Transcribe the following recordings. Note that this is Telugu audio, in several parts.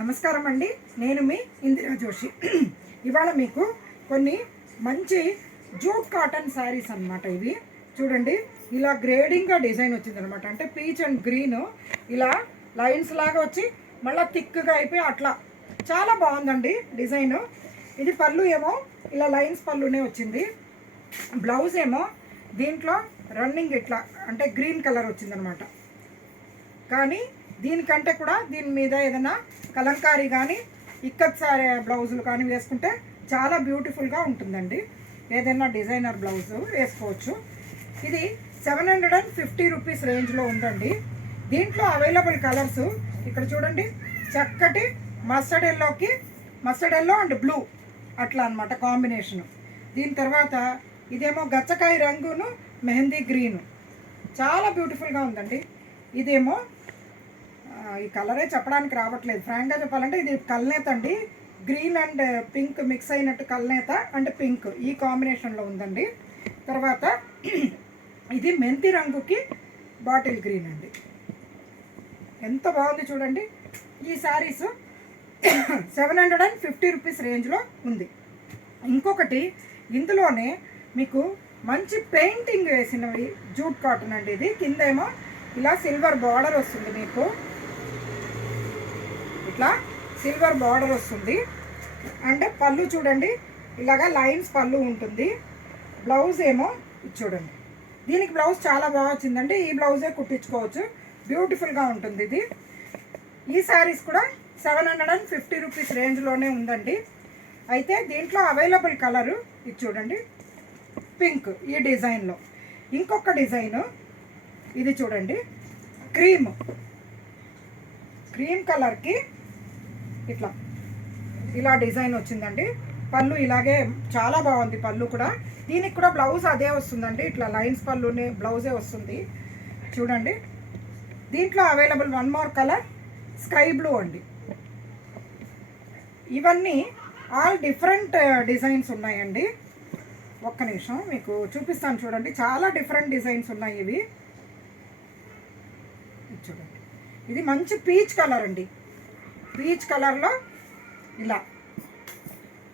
నమస్కారం అండి. నేను మీ ఇందిరా జోషి. ఇవాళ మీకు కొన్ని మంచి జూట్ కాటన్ శారీస్ అన్నమాట. ఇవి చూడండి, ఇలా గ్రేడింగ్గా డిజైన్ వచ్చిందనమాట. అంటే పీచ్ అండ్ గ్రీన్ ఇలా లైన్స్ లాగా వచ్చి మళ్ళీ థిక్గా అయిపోయి అట్లా చాలా బాగుందండి డిజైను. ఇది పళ్ళు ఏమో ఇలా లైన్స్ పళ్ళునే వచ్చింది. బ్లౌజ్ ఏమో దీంట్లో రన్నింగ్ ఇట్లా అంటే గ్రీన్ కలర్ వచ్చిందనమాట. కానీ దీనికంటే కూడా దీని మీద ఏదైనా కలంకారీ కానీ ఇక్కత్ సారీ బ్లౌజులు కానీ వేసుకుంటే చాలా బ్యూటిఫుల్గా ఉంటుందండి. ఏదైనా డిజైనర్ బ్లౌజు వేసుకోవచ్చు. ఇది 750 రూపీస్ రేంజ్లో ఉందండి. దీంట్లో అవైలబుల్ కలర్స్ ఇక్కడ చూడండి, చక్కటి మస్టర్డ్ ఎల్లో అండ్ బ్లూ అట్లా అనమాట కాంబినేషను. దీని తర్వాత ఇదేమో గచ్చకాయ రంగును మెహందీ గ్రీను చాలా బ్యూటిఫుల్గా ఉందండి. ఇదేమో ఈ కలరే చెప్పడానికి రావట్లేదు, ఫ్రాంక్గా చెప్పాలంటే ఇది కల్నేత అండి. గ్రీన్ అండ్ పింక్ మిక్స్ అయినట్టు కల్నేత అండ్ పింక్ ఈ కాంబినేషన్లో ఉందండి. తర్వాత ఇది మెంతి రంగుకి బాటిల్ గ్రీన్ అండి. ఎంత బాగుంది చూడండి. ఈ శారీస్ 750 రూపీస్ రేంజ్లో ఉంది. ఇంకొకటి ఇందులోనే మీకు మంచి పెయింటింగ్ వేసినవి జూట్ కాటన్ అండి. ఇది కిందేమో ఇలా సిల్వర్ బార్డర్ వస్తుంది, మీకు ఇట్లా సిల్వర్ బార్డర్ వస్తుంది. అండ్ పళ్ళు చూడండి, ఇలాగా లైన్స్ పళ్ళు ఉంటుంది. బ్లౌజ్ ఏమో చూడండి, దీనికి బ్లౌజ్ చాలా బాగా వచ్చిందండి. ఈ బ్లౌజే కుట్టించుకోవచ్చు, బ్యూటిఫుల్గా ఉంటుంది ఇది. ఈ శారీస్ కూడా 750 రూపీస్ రేంజ్లోనే ఉందండి. అయితే దీంట్లో అవైలబుల్ కలరు ఇది చూడండి, పింక్ ఈ డిజైన్లో. ఇంకొక డిజైను ఇది చూడండి, క్రీమ్ కలర్కి ఇలా డిజైన్ వచ్చిందండి. పళ్ళు ఇలాగే చాలా బాగుంది. పళ్ళు కూడా దీనికి కూడా బ్లౌజ్ అదే వస్తుందండి, ఇట్లా లైన్స్ పళ్ళునే బ్లౌజే వస్తుంది చూడండి. దీంట్లో available one more colour sky blue అండి. ఇవన్నీ ఆల్ డిఫరెంట్ డిజైన్స్ ఉన్నాయండి. ఒక్క నిమిషం మీకు చూపిస్తాను చూడండి, చాలా డిఫరెంట్ డిజైన్స్ ఉన్నాయి ఇవి. చూడండి, ఇది మంచి పీచ్ కలర్ అండి. పీచ్ కలర్లో ఇలా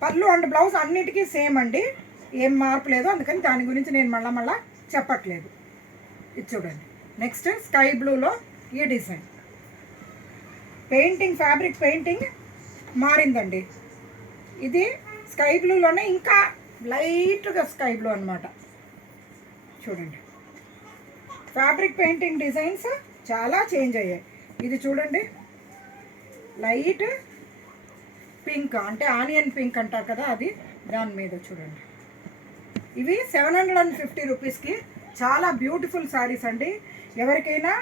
పళ్ళు అండ్ బ్లౌజ్ అన్నిటికీ సేమ్ అండి, ఏం మార్పు లేదు. అందుకని దాని గురించి నేను మళ్ళా చెప్పట్లేదు. ఇది చూడండి, నెక్స్ట్ స్కై బ్లూలో ఈ డిజైన్. పెయింటింగ్ ఫ్యాబ్రిక్ పెయింటింగ్ మారిందండి. ఇది స్కై బ్లూలోనే ఇంకా లైట్గా స్కై బ్లూ అనమాట. చూడండి, ఫ్యాబ్రిక్ పెయింటింగ్ డిజైన్స్ చాలా చేంజ్ అయ్యాయి. ఇది చూడండి, లైట్ పింక్ అంటే ఆనియన్ పింక్ అంటారు కదా, అది దాని మీద చూడండి. ఇవి 750 రూపీస్కి చాలా బ్యూటిఫుల్ శారీస్ అండి. ఎవరికైనా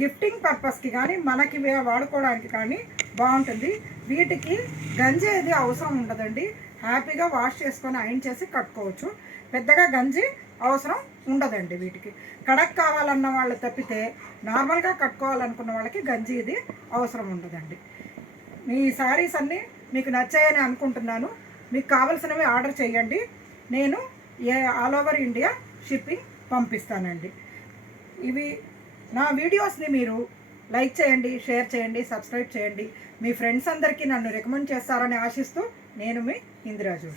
గిఫ్టింగ్ పర్పస్కి కానీ మనకి వాడుకోవడానికి కానీ బాగుంటుంది. వీటికి గంజి ఏది అవసరం ఉండదండి, హ్యాపీగా వాష్ చేసుకొని ఐరన్ చేసి కట్టుకోవచ్చు. పెద్దగా గంజి అవసరం ఉండదండి. వీటికి కడక్ కావాలన్న వాళ్ళు తప్పితే నార్మల్గా కట్టుకోవాలనుకున్న వాళ్ళకి గంజి ఇది అవసరం ఉండదండి. మీ శారీస్ అన్నీ మీకు నచ్చాయని అనుకుంటున్నాను. మీకు కావాల్సినవి ఆర్డర్ చేయండి, నేను ఆల్ ఓవర్ ఇండియా షిప్పింగ్ పంపిస్తానండి. ఇవి నా వీడియోస్ని మీరు లైక్ చేయండి, షేర్ చేయండి, సబ్స్క్రైబ్ చేయండి. మీ ఫ్రెండ్స్ అందరికీ నన్ను రికమెండ్ చేస్తారని ఆశిస్తూ నేను మీ ఇందిరా జోషి.